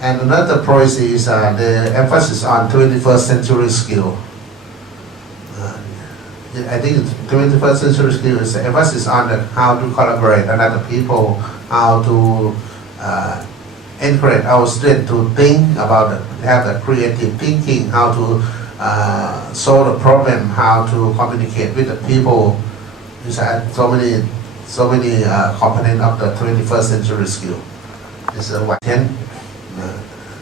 And another policy is the emphasis on 21st century skill. I think 21st century skill is the emphasis on how to collaborate with other people, how to encourage our students to think about have a creative thinking, how to solve a problem, how to communicate with the people. These are so many components of the 21st century skill. This is what 10.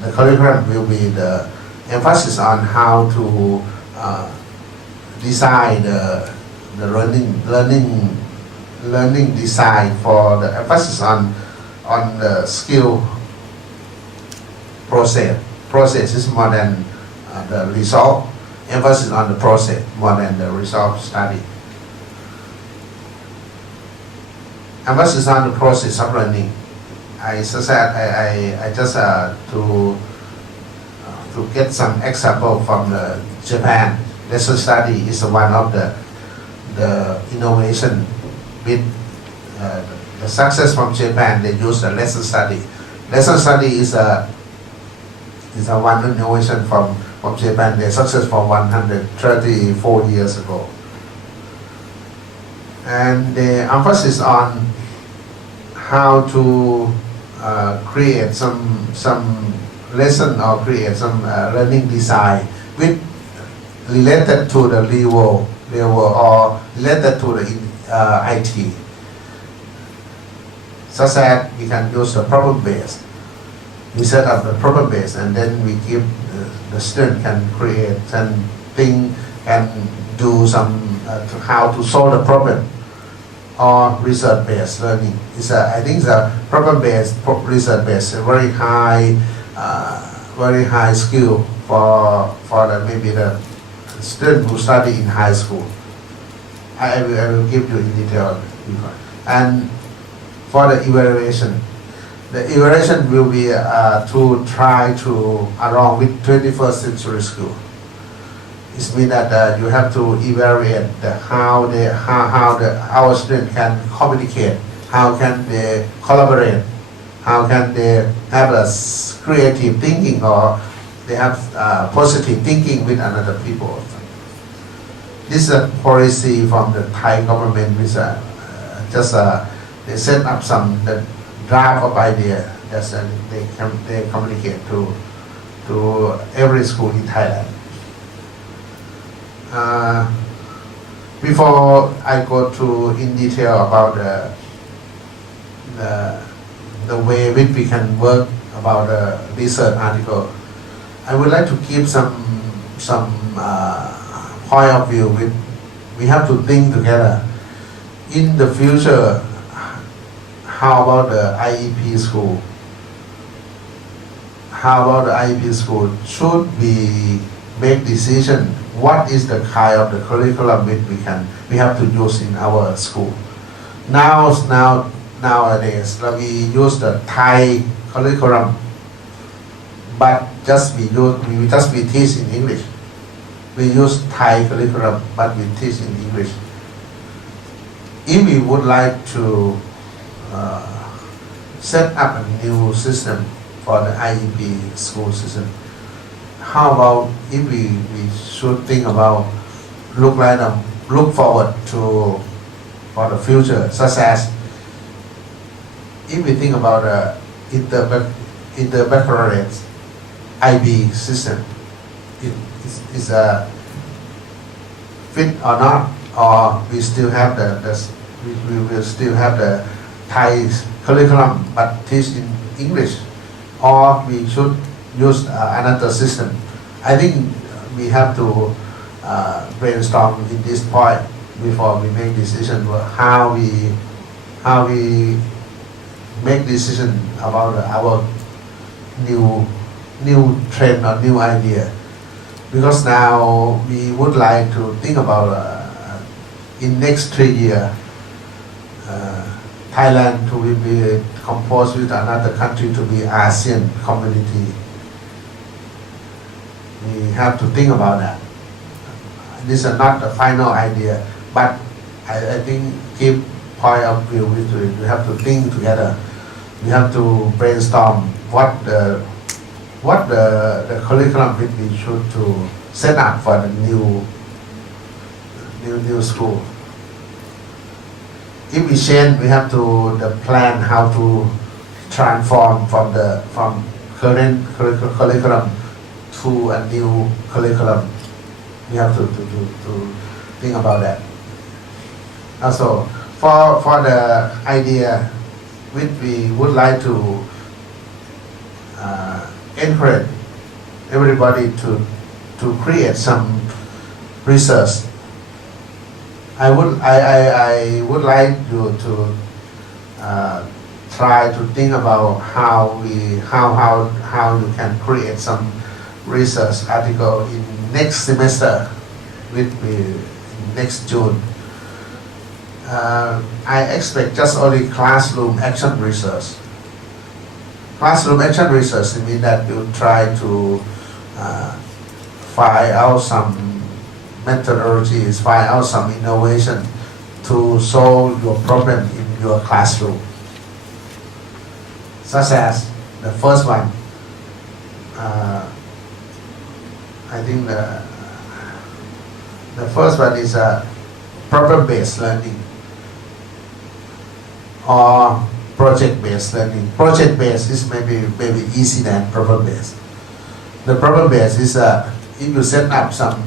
The curriculum will be the emphasis on how to design the learning design for the emphasis on the skill process. Process is more than the result. Emphasis on the process more than the result study. Emphasis on the process of learning. I just to get some example from Japan. Lesson study is one of the innovation with the success from Japan. They use the lesson study. Lesson study is a one innovation from Japan. They success from 134 years ago. And the emphasis on how to create some lesson or create some learning design with related to the level or related to the IT. Such that we can use the problem base. We set up the problem base and then we give the student can create and think and do some how to solve the problem. Or research-based learning. I think the problem-based, research-based, very high skill for maybe the student who study in high school. I will give you in detail. And for the evaluation will be to try to along with 21st century school. It means that you have to evaluate how our students can communicate, how can they collaborate, how can they have a creative thinking or they have positive thinking with another people. This is a policy from the Thai government, which they set up some the draft of idea that they communicate to every school in Thailand. Before I go in detail about the way which we can work about the research article, I would like to give some point of view. We have to think together. In the future, how about the IEP school? How about the IEP school? Should we make decision what is the kind of the curriculum which we have to use in our school? Nowadays we use the Thai curriculum, but we teach in English. We use Thai curriculum, but we teach in English. If we would like to set up a new system for the IEP school system, how about if we should think about look forward to for the future, such as if we think about the baccalaureate IB system, is a fit or not, or we still have we will still have the Thai curriculum but teach in English, or we should use another system. I think we have to brainstorm in this point before we make decision how we make decision about our new trend or new idea. Because now we would like to think about in next 3 years Thailand to be composed with another country to be ASEAN community. We have to think about that. This is not the final idea, but I think keep point of view with it. We have to think together. We have to brainstorm what the what the curriculum which we should to set up for the new school. If we change, we have to the plan how to transform from current curriculum to a new curriculum. We have to think about that. Also, for the idea which we would like to encourage everybody to create some research. I would like you to try to think about how you can create some research article in next semester, which will next June. I expect just only classroom action research. Classroom action research means that you try to find out some methodologies, find out some innovation to solve your problem in your classroom. Such as the first one, I think the first one is problem-based learning or project-based learning. Project-based is maybe easy than problem-based. The problem-based is if you set up some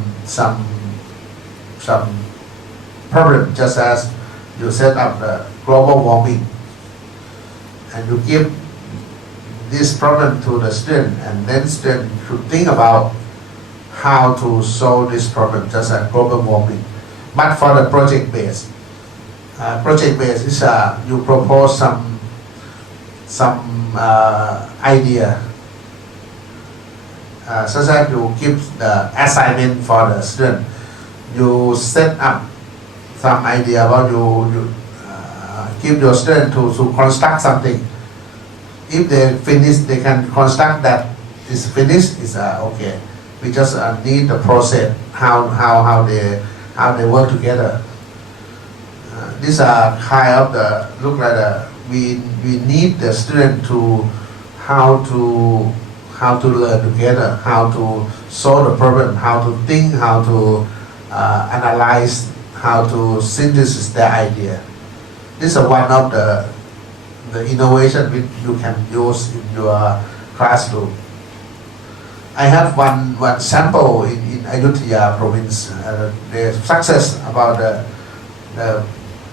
problem, just as you set up the global warming, and you give this problem to the student, and then student should think about how to solve this problem, just as global warming. But for the project-based is you propose some idea, such that you give the assignment for the student. You set up some idea about you give your student to construct something. If they finish, they can construct that is finished. Is okay. We just need the process how they work together. These are kind of the look like we need the student to how to learn together, how to solve the problem, how to think, how to analyze, how to synthesize their idea. This is one of the innovation which you can use in your classroom. I have one sample in Ayutthaya province. The success about the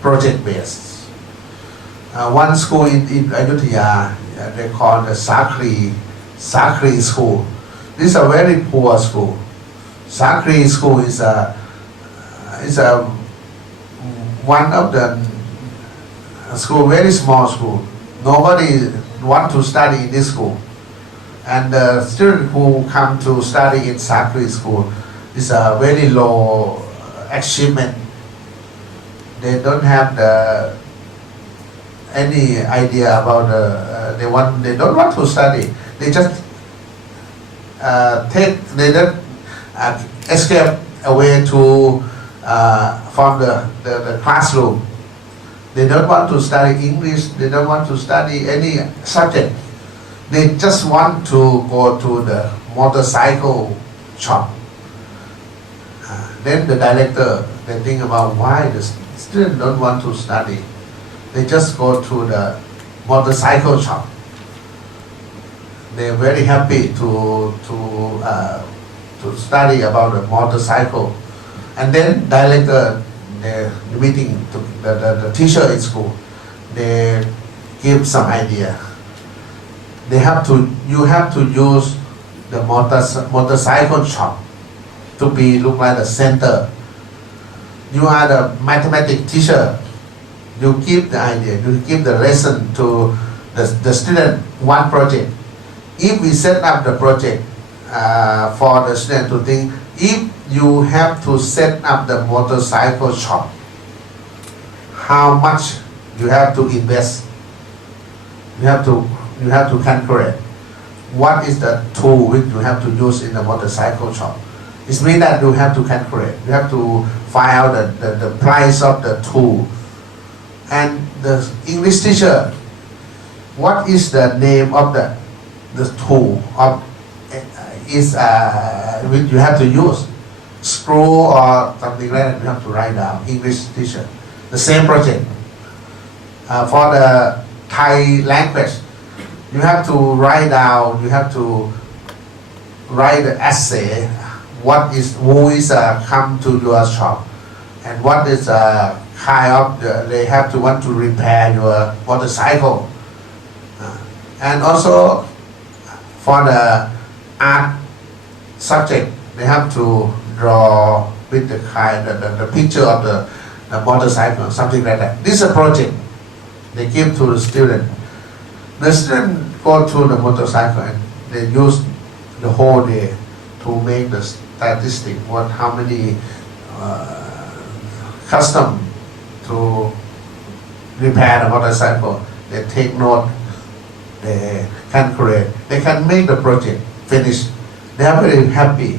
project based. One school in Ayutthaya, they call the Sakri school. This is a very poor school. Sakri school is one of the school, very small school. Nobody want to study in this school. And the students who come to study in Sakri school is a very low achievement. They don't have any idea about they don't want to study. They just escape away to from the classroom. They don't want to study English. They don't want to study any subject. They just want to go to the motorcycle shop. Then the director, they think about why the students don't want to study. They just go to the motorcycle shop. They're very happy to study about the motorcycle. And then director, the meeting to the teacher in school, they give some idea. You have to use the motorcycle shop to be look like the center. You are the mathematics teacher. You give the idea. You give the lesson to the student. One project. If we set up the project for the student to think, if you have to set up the motorcycle shop, how much you have to invest? You have to calculate what is the tool which you have to use in the motorcycle shop. It means that you have to calculate. You have to find out the price of the tool. And the English teacher, what is the name of the tool of is which you have to use screw or something like that. You have to write down English teacher. The same project for the Thai language. You have to write down. You have to write the essay. Who is come to your shop, and what is kind of they have to want to repair your motorcycle, and also for the art subject they have to draw with the picture of the motorcycle, something like that. This is a project they give to the student. The student go to the motorcycle and they use the whole day to make the statistic, how many custom to repair the motorcycle. They take note, they calculate, they can make the project finish. They are very happy.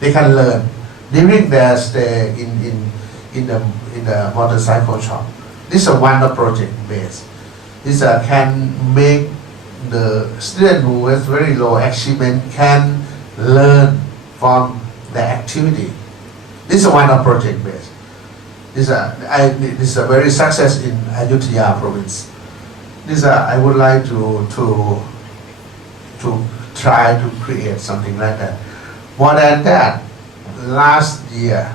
They can learn during their stay in the motorcycle shop. This is a wonderful project base. This can make the student who has very low achievement can learn from the activity. This is a wonderful project base. This is a very success in Ayutthaya province. I would like to try to create something like that. More than that, last year